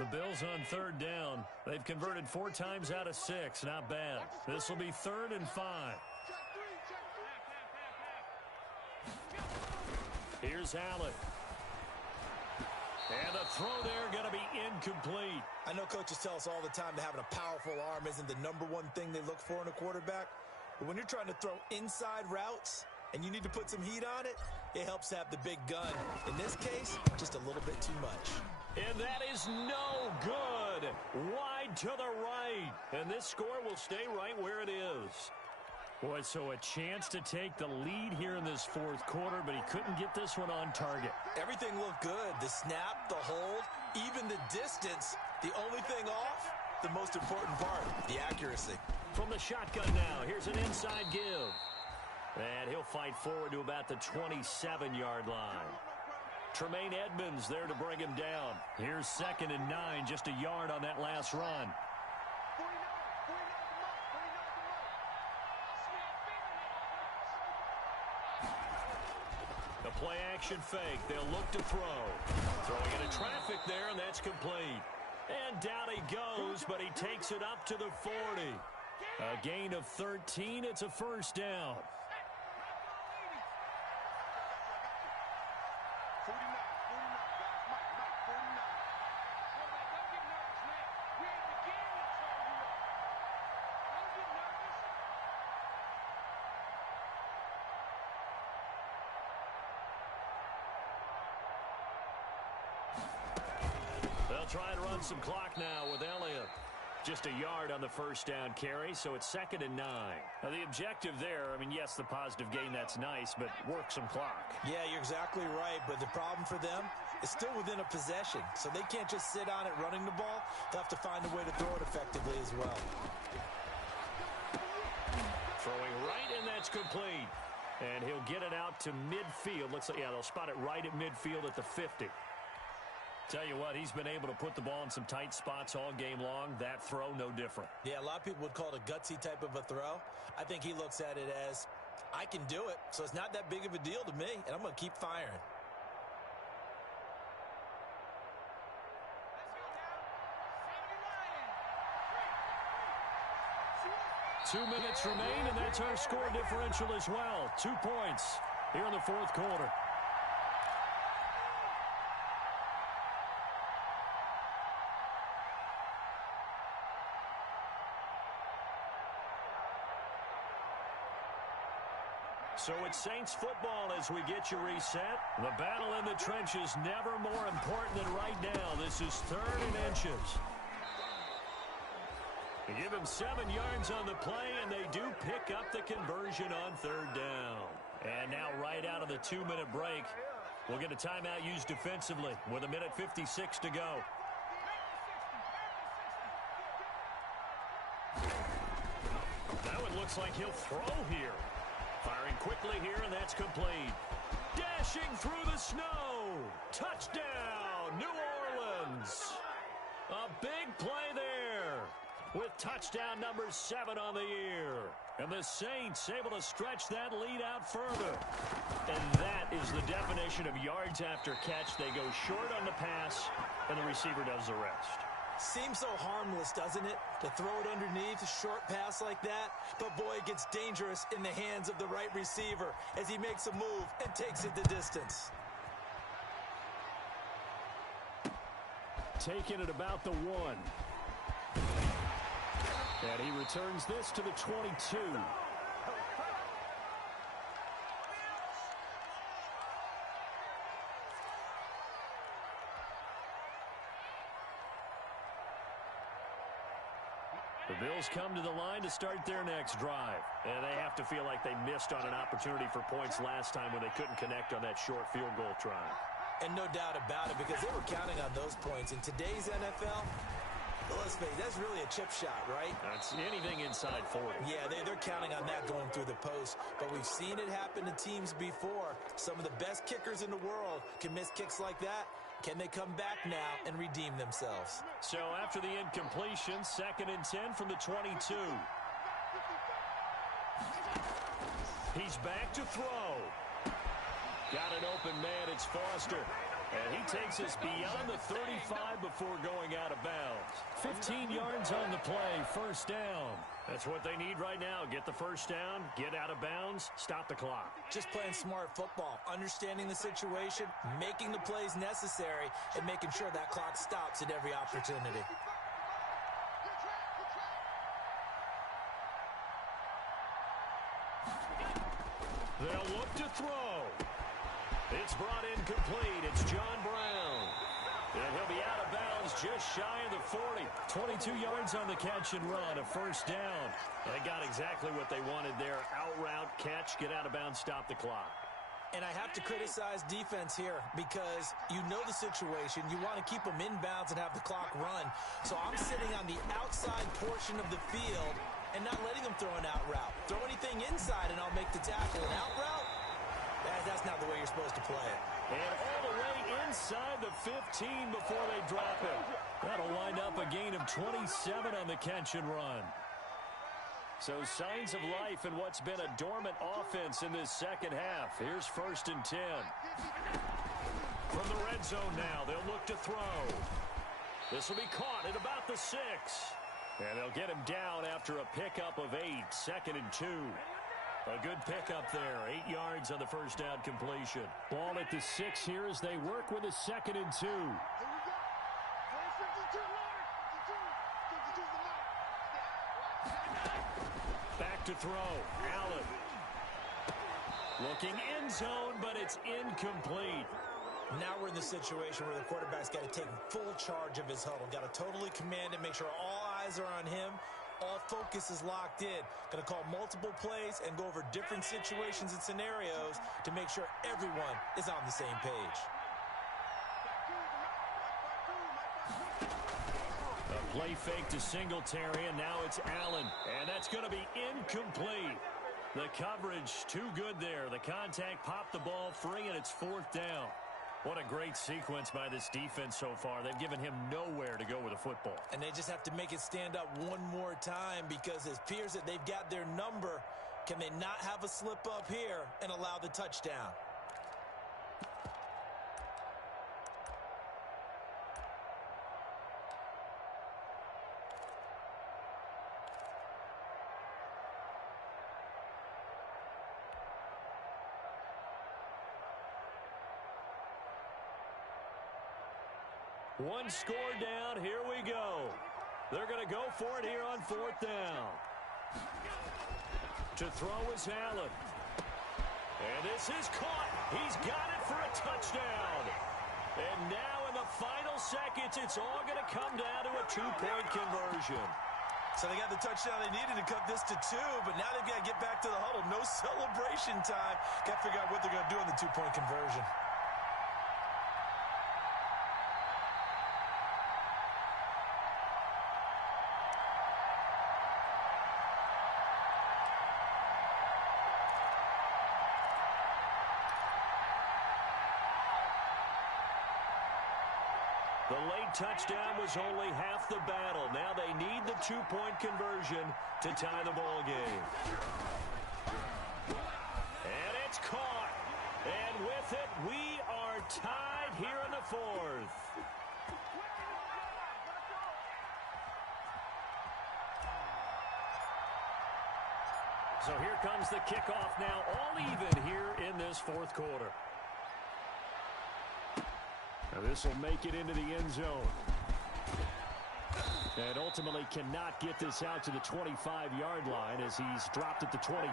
The Bills on third down. They've converted 4 times out of 6. Not bad. This will be 3rd and 5. Here's Allen. And the throw there going to be incomplete. I know coaches tell us all the time that having a powerful arm isn't the #1 thing they look for in a quarterback. But when you're trying to throw inside routes and you need to put some heat on it, it helps to have the big gun. In this case, just a little bit too much. And that is no good. Wide to the right. And this score will stay right where it is. Boy, so a chance to take the lead here in this 4th quarter, but he couldn't get this one on target. Everything looked good. The snap, the hold, even the distance. The only thing off, the most important part, the accuracy. From the shotgun now, here's an inside give. And he'll fight forward to about the 27-yard line. Tremaine Edmonds there to bring him down. Here's 2nd and 9, just a yard on that last run. The play action fake. They'll look to throw. Throwing into traffic there, and that's complete. And down he goes, but he takes it up to the 40. A gain of 13. It's a 1st down. 49, guys. Mike, 49. Don't get nervous, man. We ain't beginning to turn you up. Don't get nervous. They'll try and run some clock now with Elliott. Just a yard on the 1st down carry, so it's 2nd and 9. Now, the objective there, I mean, yes, the positive gain, that's nice, but work some clock. Yeah, you're exactly right, but the problem for them is still within a possession, so they can't just sit on it running the ball. They'll have to find a way to throw it effectively as well. Throwing right, and that's complete. And he'll get it out to midfield. Looks like, yeah, they'll spot it right at midfield at the 50. Tell you what, he's been able to put the ball in some tight spots all game long. That throw, no different. Yeah, a lot of people would call it a gutsy type of a throw. I think he looks at it as, I can do it, so it's not that big of a deal to me, and I'm going to keep firing. Two minutes remain, and that's our score differential as well. 2 points here in the 4th quarter. So it's Saints football as we get you reset. The battle in the trenches never more important than right now. This is 3rd and inches. They give him 7 yards on the play, and they do pick up the conversion on 3rd down. And now right out of the 2-minute break, we'll get a timeout used defensively with 1:56 to go. Now it looks like he'll throw here. Firing quickly here, and that's complete. Dashing through the snow. Touchdown, New Orleans. A big play there with touchdown number 7 on the year. And the Saints able to stretch that lead out further. And that is the definition of yards after catch. They go short on the pass, and the receiver does the rest. Seems so harmless, doesn't it, to throw it underneath a short pass like that? But, boy, it gets dangerous in the hands of the right receiver as he makes a move and takes it the distance. Taking it about the 1. And he returns this to the 22. The Bills come to the line to start their next drive. And they have to feel like they missed on an opportunity for points last time when they couldn't connect on that short field goal try. And no doubt about it, because they were counting on those points. In today's NFL, let's face it, that's really a chip shot, right? That's anything inside 40. Yeah, they're counting on that going through the post. But we've seen it happen to teams before. Some of the best kickers in the world can miss kicks like that. Can they come back now and redeem themselves? So after the incompletion, 2nd and 10 from the 22. He's back to throw. Got an open man. It's Foster. And he takes us beyond the 35 before going out of bounds. 15 yards on the play, first down. That's what they need right now. Get the first down, get out of bounds, stop the clock. Just playing smart football, understanding the situation, making the plays necessary, and making sure that clock stops at every opportunity. They'll look to throw. It's brought in complete. It's John Brown. And he'll be out of bounds just shy of the 40. 22 yards on the catch and run, a first down. They got exactly what they wanted there. Out route, catch, get out of bounds, stop the clock. And I have to criticize defense here because you know the situation. You want to keep them inbounds and have the clock run. So I'm sitting on the outside portion of the field and not letting them throw an out route. Throw anything inside and I'll make the tackle. An out route? That's not the way you're supposed to play it. And all the way inside the 15 before they drop it. That'll wind up a gain of 27 on the catch and run. So signs of life in what's been a dormant offense in this second half. Here's 1st and 10. From the red zone now, they'll look to throw. This will be caught at about the 6. And they'll get him down after a pickup of 8, 2nd and 2. A good pickup there, 8 yards on the first down completion. Ball at the 6 here as they work with a 2nd and 2. Back to throw, Allen. Looking end zone, but it's incomplete. Now we're in the situation where the quarterback's got to take full charge of his huddle. Got to totally command it, make sure all eyes are on him. All focus is locked in. Going to call multiple plays and go over different situations and scenarios to make sure everyone is on the same page. A play fake to Singletary, and now it's Allen. And that's going to be incomplete. The coverage too good there. The contact popped the ball free, and it's 4th down. What a great sequence by this defense so far. They've given him nowhere to go with the football. And they just have to make it stand up one more time because it appears that they've got their number. Can they not have a slip up here and allow the touchdown? One score down, here we go. They're going to go for it here on 4th down. To throw is Allen. And this is caught. He's got it for a touchdown. And now in the final seconds, it's all going to come down to a 2-point conversion. So they got the touchdown they needed to cut this to 2, but now they've got to get back to the huddle. No celebration time. Got to figure out what they're going to do on the 2-point conversion. The late touchdown was only half the battle. Now they need the 2-point conversion to tie the ball game. And it's caught. And with it, we are tied here in the 4th. So here comes the kickoff now, all even here in this 4th quarter. Now this will make it into the end zone. And ultimately cannot get this out to the 25-yard line as he's dropped at the 23.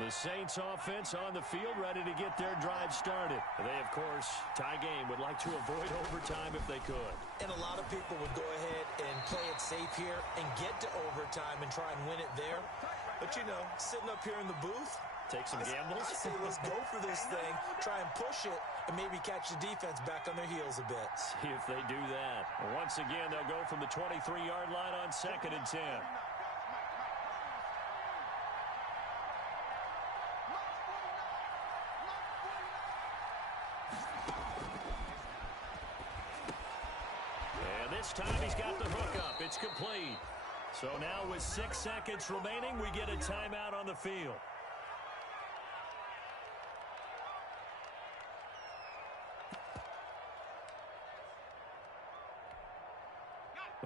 The Saints offense on the field ready to get their drive started. They, of course, tie game, would like to avoid overtime if they could. And a lot of people would go ahead and play it safe here and get to overtime and try and win it there. But, you know, sitting up here in the booth, take some gambles. I say let's go for this thing, try and push it, and maybe catch the defense back on their heels a bit. See if they do that. Once again, they'll go from the 23-yard line on 2nd and 10. This time he's got the hook up. It's complete. So now with 6 seconds remaining, we get a timeout on the field.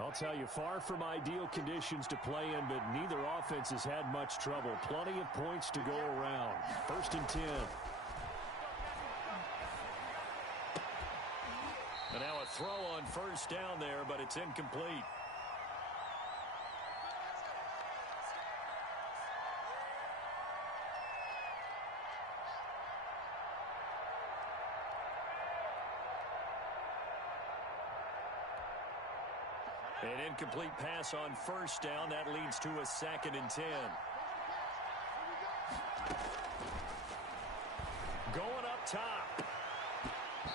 I'll tell you, far from ideal conditions to play in, but neither offense has had much trouble. Plenty of points to go around. 1st and 10. And now a throw on 1st down there, but it's incomplete. An incomplete pass on 1st down. That leads to a 2nd and 10. Going up top.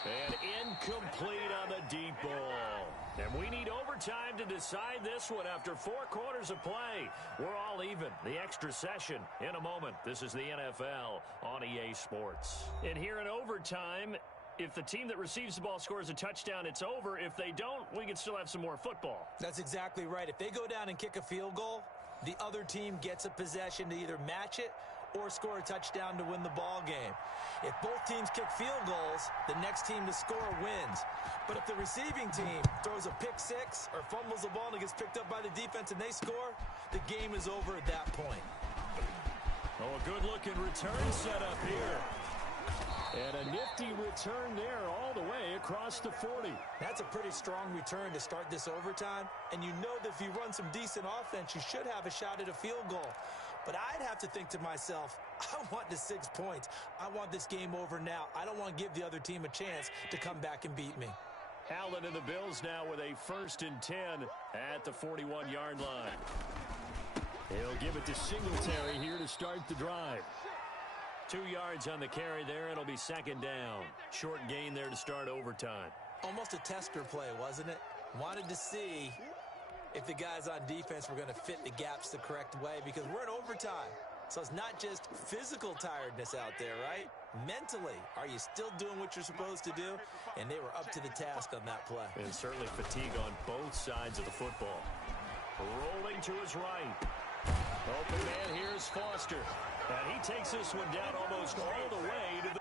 And incomplete on the deep ball. And we need overtime to decide this one after 4 quarters of play. We're all even. The extra session in a moment. This is the NFL on EA Sports. And here in overtime, if the team that receives the ball scores a touchdown, it's over. If they don't, we can still have some more football. That's exactly right. If they go down and kick a field goal, the other team gets a possession to either match it or score a touchdown to win the ball game. If both teams kick field goals, the next team to score wins. But if the receiving team throws a pick six or fumbles the ball and it gets picked up by the defense and they score, the game is over at that point. Oh, a good-looking return set up here. And a nifty return there all the way across the 40. That's a pretty strong return to start this overtime. And you know that if you run some decent offense, you should have a shot at a field goal. But I'd have to think to myself, I want the 6 points. I want this game over now. I don't want to give the other team a chance to come back and beat me. Allen and the Bills now with a 1st and 10 at the 41-yard line. He'll give it to Singletary here to start the drive. 2 yards on the carry there. It'll be 2nd down. Short gain there to start overtime. Almost a tester play, wasn't it? Wanted to see if the guys on defense were going to fit the gaps the correct way, because we're in overtime. So it's not just physical tiredness out there, right? Mentally, are you still doing what you're supposed to do? And they were up to the task on that play. And certainly fatigue on both sides of the football. Rolling to his right. Open man, here's Foster. And he takes this one down almost all the way to the...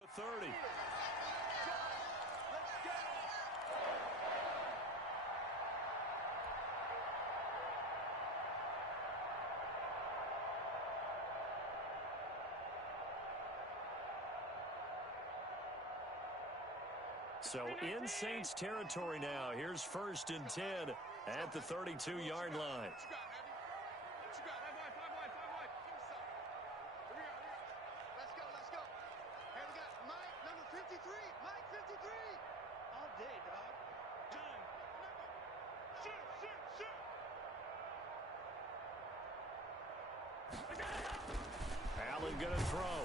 the 30. So in Saints territory now. Here's 1st and 10 at the 32-yard line. Let's go. Here we got Mike, number 53. Mike, 53. All day, dog. Time. Shoot. Allen gonna throw.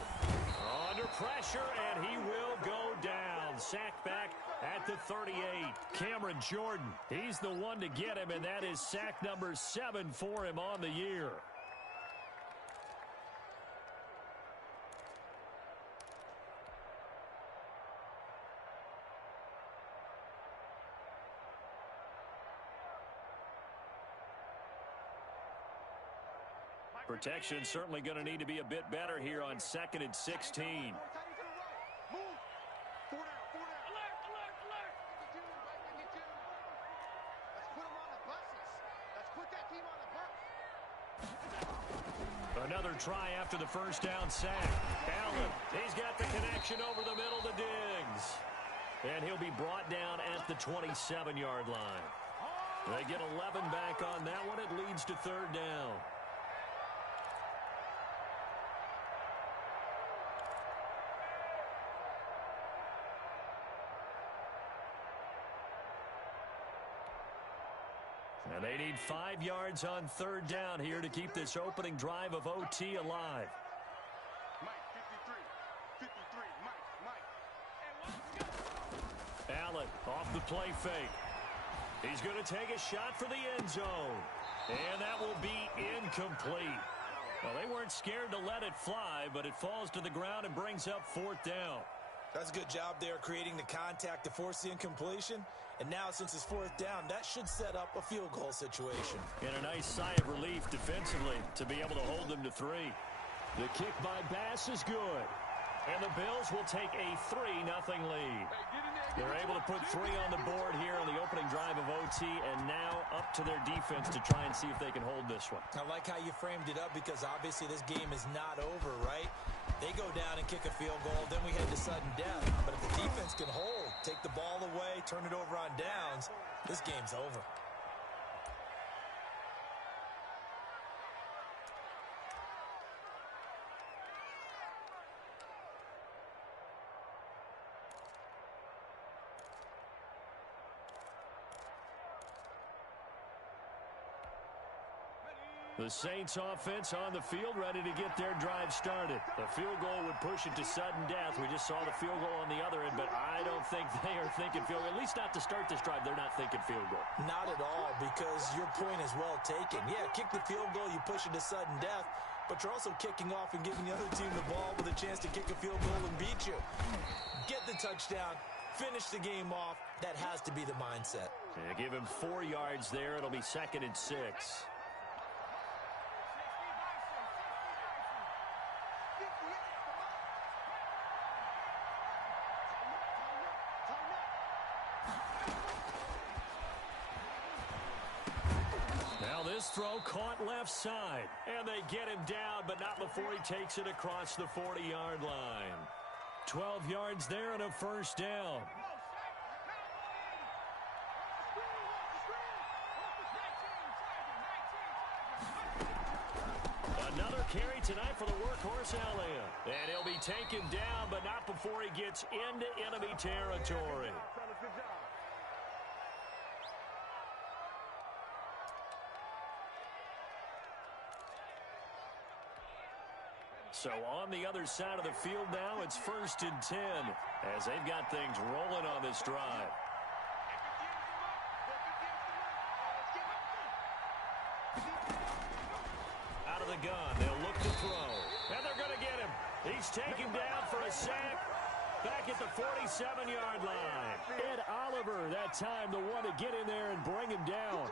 Under pressure, and he will go down. Sack back at the 38. Cameron Jordan, he's the one to get him, and that is sack number 7 for him on the year. Protection certainly going to need to be a bit better here on 2nd and 16. Another try after the 1st down sack. Allen, he's got the connection over the middle to Diggs. And he'll be brought down at the 27-yard line. They get 11 back on that one. It leads to 3rd down. And they need 5 yards on 3rd down here to keep this opening drive of OT alive. Mike, 53. 53. Mike. Allen off the play fake. He's going to take a shot for the end zone. And that will be incomplete. Well, they weren't scared to let it fly, but it falls to the ground and brings up 4th down. That's a good job there creating the contact to force the incompletion. And now since it's 4th down, that should set up a field goal situation. And a nice sigh of relief defensively to be able to hold them to 3. The kick by Bass is good. And the Bills will take a 3-0 lead. They're able to put 3 on the board here on the opening drive of OT, and now up to their defense to try and see if they can hold this one. I like how you framed it up because obviously this game is not over, right? They go down and kick a field goal, then we head to sudden death. But if the defense can hold, take the ball away, turn it over on downs, this game's over. The Saints offense on the field ready to get their drive started. The field goal would push it to sudden death. We just saw the field goal on the other end, but I don't think they are thinking field goal. At least not to start this drive. They're not thinking field goal. Not at all, because your point is well taken. Yeah, kick the field goal, you push it to sudden death, but you're also kicking off and giving the other team the ball with a chance to kick a field goal and beat you. Get the touchdown, finish the game off. That has to be the mindset. Yeah, give him 4 yards there. It'll be 2nd and 6. This throw caught left side, and they get him down, but not before he takes it across the 40-yard line. 12 yards there and a 1st down. Another carry tonight for the workhorse Elliott. And he'll be taken down, but not before he gets into enemy territory. So on the other side of the field now, it's 1st and 10 as they've got things rolling on this drive. Out of the gun, they'll look to throw. And they're going to get him. He's taken down for a sack back at the 47-yard line. Ed Oliver that time the one to get in there and bring him down.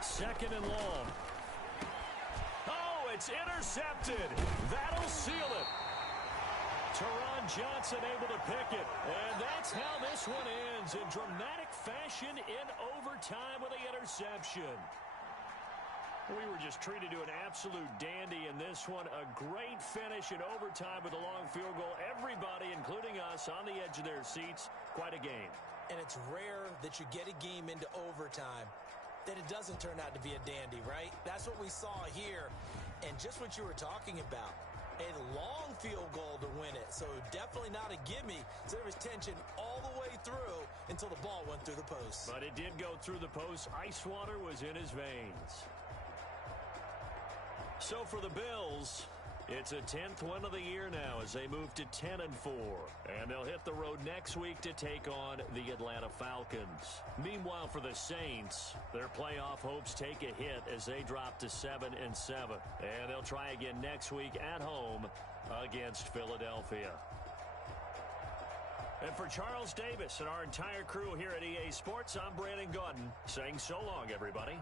Second and long. Oh, it's intercepted. That'll seal it. Teron Johnson able to pick it. And that's how this one ends in dramatic fashion in overtime with the interception. We were just treated to an absolute dandy in this one. A great finish in overtime with a long field goal. Everybody, including us, on the edge of their seats. Quite a game. And it's rare that you get a game into overtime that it doesn't turn out to be a dandy, right? That's what we saw here. And just what you were talking about, a long field goal to win it. So definitely not a gimme. So there was tension all the way through until the ball went through the post. But it did go through the post. Ice water was in his veins. So for the Bills, it's a 10th win of the year now as they move to 10-4. And they'll hit the road next week to take on the Atlanta Falcons. Meanwhile, for the Saints, their playoff hopes take a hit as they drop to 7-7. And they'll try again next week at home against Philadelphia. And for Charles Davis and our entire crew here at EA Sports, I'm Brandon Gautin saying so long, everybody.